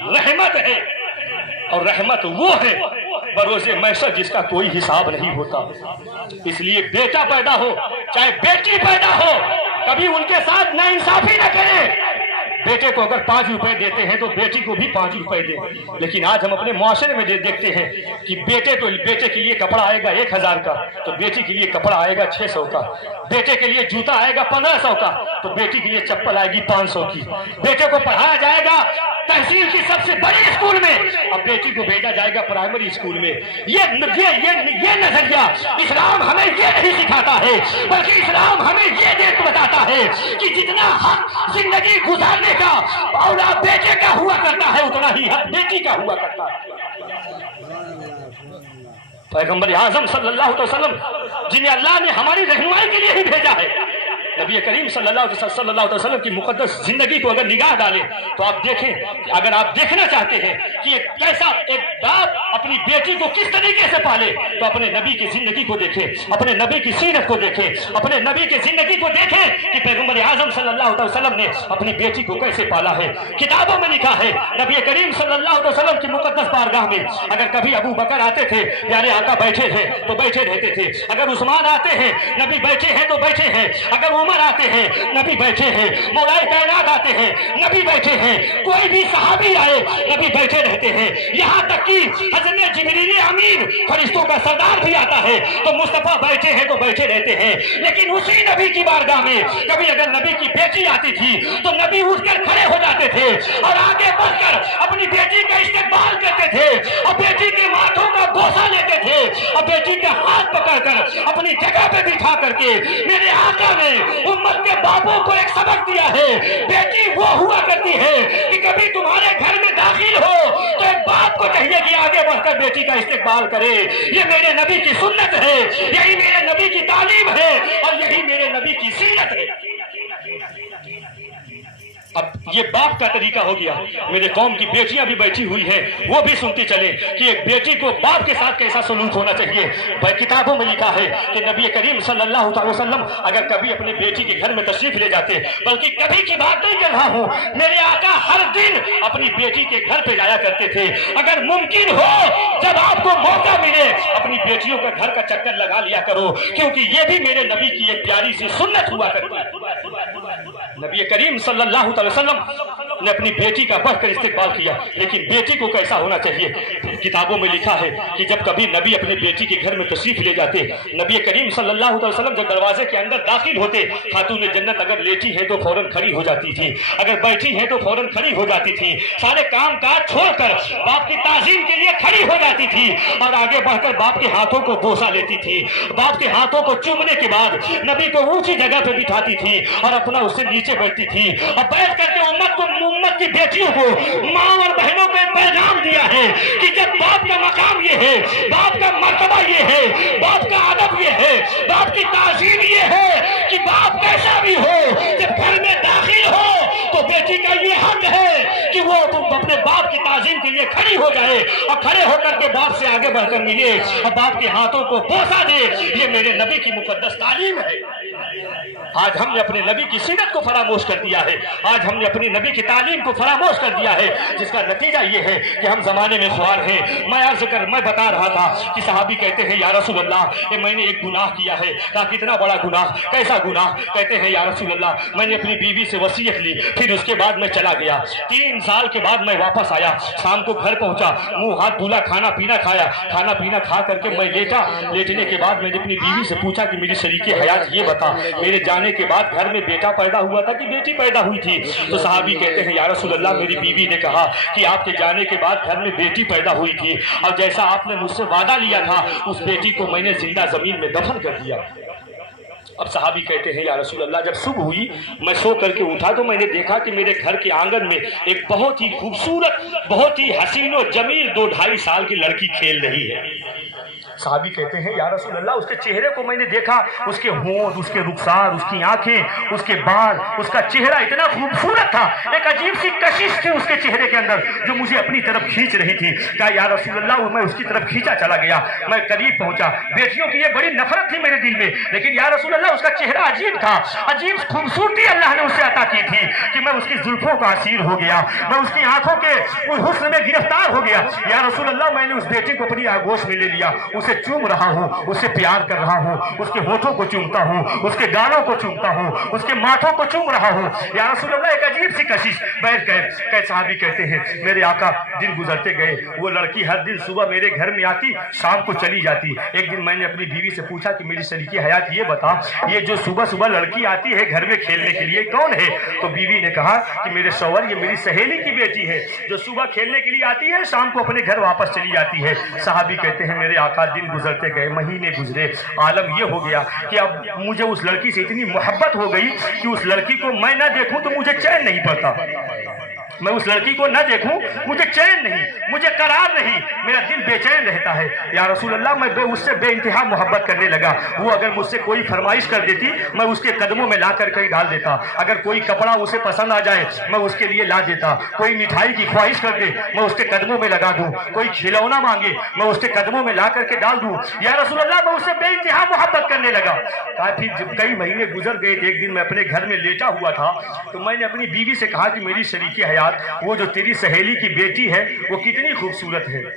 رحمت ہے، اور رحمت وہ ہے بروز محشر جس کا کوئی حساب نہیں ہوتا۔ اس لیے بیٹا پیدا ہو چاہے بیٹی پیدا ہو، کبھی ان کے ساتھ ناانصافی نہ کریں۔ بیٹے کو اگر 5 روپے دیتے ہیں تو بیٹی کو بھی 5 روپے دیں، لیکن آج ہم اپنے معاشرے میں دیکھتے ہیں کہ بیٹے کے لیے کپڑا آئے گا 1000 کا تو بیٹی کے لیے کپڑا آئے گا 600 کا، بیٹے کے لیے جوتا آئے گا 1500 کا تو بیٹی کے لیے چپل آئے گی 500 کی۔ بیٹے کو پڑھایا جائے گا تحصیل کی سب سے بڑی اسکول میں، اب بیٹی کو بھیجا جائے گا پرائمری اسکول میں۔ یہ نظریہ اسلام ہمیں یہ نہیں سکھاتا ہے، بلکہ اسلام ہمیں یہ بتاتا ہے کہ جتنا حق زندگی گزارنے کا اولاد بیٹے کا ہوا کرتا ہے اتنا ہی حق بیٹی کا ہوا کرتا ہے۔ پیغمبر اعظم صلی اللہ علیہ وسلم جنہیں اللہ نے ہماری رہنمائی کے لیے ہی بھیجا ہے، نبی کریم صلی اللہ علیہ وسلم کی مقدس زندگی کو اگر نگاہ ڈالیں تو آپ دیکھیں، اگر آپ دیکھنا چاہتے ہیں کہ کیسا ایک باپ اپنی بیٹی کو کس طریقے سے پالے تو اپنے نبی کی زندگی کو دیکھیں، اپنے نبی کی سیرت کو دیکھیں، اپنے نبی کی زندگی کو دیکھیں کہ پیغمبر اعظم صلی اللہ علیہ وسلم نے اپنی بیٹی کو کیسے پالا ہے۔ کتابوں میں لکھا ہے نبی کریم صلی اللہ علیہ وسلم کی مقدس بارگاہ میں اگر کبھی ابو بکر آتے تھے پیارے آقا بیٹھے ہیں تو بیٹھے رہتے تھے، اگر عثمان آتے ہیں نبی بیٹھے ہیں تو بیٹھے ہیں، اگر عمر آتے ہیں نبی بیٹھے ہیں، مولا کائنات آتے ہیں نبی بیٹھے ہیں، کوئی بھی صحابی آئے نبی بیٹھے رہتے ہیں، یہاں تک کہ حضرت جبریل امین فرشتوں کا سردار بھی آتا ہے تو مصطفیٰ بیٹھے ہیں تو بیٹھے رہتے ہیں۔ لیکن اسی نبی کی بارگاہ میں کبھی اگر نبی کی بیٹی آتی تھی تو نبی اٹھ کر کھڑے ہو جاتے تھے اور آگے بڑھ کر اپنی بیٹی کا استقبال کرتے تھے اور بیٹی کے ماتھوں کا بوسہ لیتے تھے اور بیٹی کا ہاتھ پکڑ کر اپنی جگہ پہ بٹھا کر کے میرے آقا نے امت کے باپوں کو ایک سبق دیا ہے، بیٹی وہ ہوا کرتی ہے کہ کبھی تمہارے گھر میں داخل ہو تو ایک باپ کو چاہیے کہ آگے بڑھ کر بیٹی کا استقبال کرے۔ یہ میرے نبی کی سنت ہے، یہی میرے نبی کی تعلیم ہے اور یہی میرے نبی کی سیرت ہے۔ اب یہ باپ کا طریقہ ہو گیا، میرے قوم کی بیٹیاں بھی بیٹھی ہوئی ہیں وہ بھی سنتی چلیں کہ ایک بیٹی کو باپ کے ساتھ کیسا سلوک ہونا چاہیے۔ کتابوں میں لکھا ہے کہ نبی کریم صلی اللہ علیہ وسلم اگر کبھی اپنے بیٹی کے گھر میں تشریف لے جاتے، بلکہ کبھی کی بات نہیں کر رہا ہوں، میرے آقا ہر دن اپنی بیٹی کے گھر پہ جایا کرتے تھے۔ اگر ممکن ہو جب آپ کو موقع ملے اپنی بیٹیوں کا گھر کا چکر لگا لیا کرو، کیونکہ یہ بھی میرے نبی کی ایک پیاری سی سنت ہوا کرتی ہے۔ نبی کریم صلی اللہ علیہ وسلم نے اپنی بیٹی کا بڑھ کر استقبال کیا، لیکن بیٹی کو کیسا ہونا چاہیے؟ کتابوں میں لکھا ہے کہ جب کبھی نبی اپنے بیٹی کے گھر میں تشریف لے جاتے، نبی کریم صلی اللہ علیہ وسلم جب دروازے کے اندر داخل ہوتے، خاتون جنت اگر لیٹی ہے تو فوراً کھڑی ہو جاتی تھی، اگر بیٹھی ہے تو فوراً کھڑی ہو جاتی تھی، سارے کام کاج چھوڑ کر باپ کی تعظیم کے لیے کھڑی ہو جاتی تھی اور آگے بڑھ کر باپ کے ہاتھوں کو بوسہ لیتی تھی۔ باپ کے ہاتھوں کو چومنے کے بعد نبی کو اونچی جگہ پہ بٹھاتی تھی اور اپنا اس سے نیچے بیٹھتی تھی اور بیٹھ کر کے امت کی بیٹیوں کو، ماں اور بہنوں کو پیغام دیا ہے کہ جب باپ کا مقام یہ ہے، باپ کا مرتبہ یہ ہے، باپ کا ادب یہ ہے، باپ کی تعظیم یہ ہے کہ باپ کیسا بھی ہو جب گھر میں داخل ہو تو بیٹی کا یہ حق ہے کہ وہ اپنے باپ کی تعظیم کے لیے کھڑی ہو جائے اور کھڑے ہو کر کے باپ سے آگے بڑھ کر ملے اور باپ کے ہاتھوں کو بوسہ دے۔ یہ میرے نبی کی مقدس تعلیم ہے۔ آج ہم نے اپنے نبی کی سیرت کو فراموش کر دیا ہے، آج ہم نے اپنی نبی کی تعلیم کو فراموش کر دیا ہے، جس کا نتیجہ یہ ہے کہ ہم زمانے میں خوار ہیں۔ میں بتا رہا تھا کہ صحابی کہتے ہیں یا رسول اللہ کہ میں نے ایک گناہ کیا ہے۔ کہا کتنا بڑا گناہ؟ کیسا گناہ؟ کہتے ہیں یا رسول اللہ میں نے اپنی بیوی سے وصیت لی، پھر اس کے بعد میں چلا گیا، 3 سال کے بعد میں واپس آیا، شام کو گھر پہنچا، منہ ہاتھ دھولا، کھانا پینا کھایا، کھانا پینا کھا کر کے میں لیٹا، لیٹنے کے بعد میں نے اپنی بیوی سے پوچھا کہ میری شریک حیات یہ بتا میرے جانے کے بعد گھر میں بیٹا پیدا ہوا تھا کہ بیٹی پیدا ہوئی تھی؟ تو صحابی کہتے ہیں یا رسول اللہ میری بیوی نے کہا کہ آپ کے جانے کے بعد گھر میں بیٹی پیدا ہوئی تھی اور جیسا آپ نے مجھ سے وعدہ لیا تھا اس بیٹی کو میں نے زندہ زمین میں دفن کر دیا۔ اب صحابی کہتے ہیں یا رسول اللہ جب صبح ہوئی میں سو کر کے اٹھا تو میں نے دیکھا کہ میرے گھر کے آنگن میں ایک بہت ہی خوبصورت، بہت ہی حسین و جمیل 2-2.5 سال کی لڑکی کھیل رہی ہے۔ صحابی کہتے ہیں یا رسول اللہ اس کے چہرے کو میں نے دیکھا، اس کے ہونٹ، اس کے رخسار، اس کی آنکھیں، اس کے بال، اس کا چہرہ اتنا خوبصورت تھا، ایک عجیب سی کشش تھی اس کے چہرے کے اندر جو مجھے اپنی طرف کھینچ رہی تھی۔ کہا یا رسول اللہ میں اس کی طرف کھینچا چلا گیا، میں قریب پہنچا، بیٹیوں کی یہ بڑی نفرت تھی میرے دل میں، لیکن یا رسول اللہ اس کا چہرہ عجیب تھا، عجیب خوبصورتی اللہ نے اسے عطا کی تھی کہ میں اس کی زلفوں کا اسیر ہو گیا، میں اس کی آنکھوں کے حسن میں گرفتار ہو گیا۔ یا رسول اللہ میں نے اس بیٹی کو اپنی آغوش میں لے لیا، اسے چوم رہا ہوں، اسے پیار کر رہا ہوں، اس کے ہونٹوں کو چومتا ہوں، اس کے گالوں کو چومتا ہوں، اس کے ماتھوں کو چوم رہا ہوں۔ یا رسول اللہ ایک عجیب سی کشش۔ صحابی کہتے ہیں میرے آقا دن گزرتے گئے، وہ لڑکی ہر دن صبح میرے گھر میں آتی، شام کو چلی جاتی۔ ایک دن میں نے اپنی بیوی سے پوچھا کہ میری شریک حیات یہ بتا، یہ جو صبح صبح لڑکی آتی ہے گھر میں کھیلنے کے لیے کون ہے؟ تو بیوی نے کہا کہ میرے شوہر یہ میری سہیلی کی بیٹی ہے جو صبح کھیلنے کے لیے آتی ہے، شام کو اپنے گھر واپس چلی جاتی ہے۔ صحابی کہتے ہیں میرے آقا دن گزرتے گئے، مہینے گزرے، عالم یہ ہو گیا کہ اب مجھے اس لڑکی سے اتنی محبت ہو گئی کہ اس لڑکی کو میں نہ دیکھوں تو مجھے چین نہیں پڑتا، میں اس لڑکی کو نہ دیکھوں مجھے چین نہیں، مجھے قرار نہیں، میرا دل بے چین رہتا ہے۔ یا رسول اللہ میں اس سے بے انتہا محبت کرنے لگا، وہ اگر مجھ سے کوئی فرمائش کر دیتی میں اس کے قدموں میں لا کر کے ڈال دیتا، اگر کوئی کپڑا اسے پسند آ جائے میں اس کے لیے لا دیتا، کوئی مٹھائی کی خواہش کر دے میں اس کے قدموں میں لگا دوں، کوئی کھلونا مانگے میں اس کے قدموں میں لا کر کے ڈال دوں۔ یا رسول اللہ میں اس سے بے انتہا محبت کرنے لگا۔ کافی جب کئی مہینے گزر گئے، ایک دن میں اپنے گھر میں لیٹا ہوا تھا تو میں نے اپنی بیوی سے کہا کہ میری شریک حیات وہ جو تیری سہیلی کی بیٹی ہے وہ کتنی خوبصورت ہے۔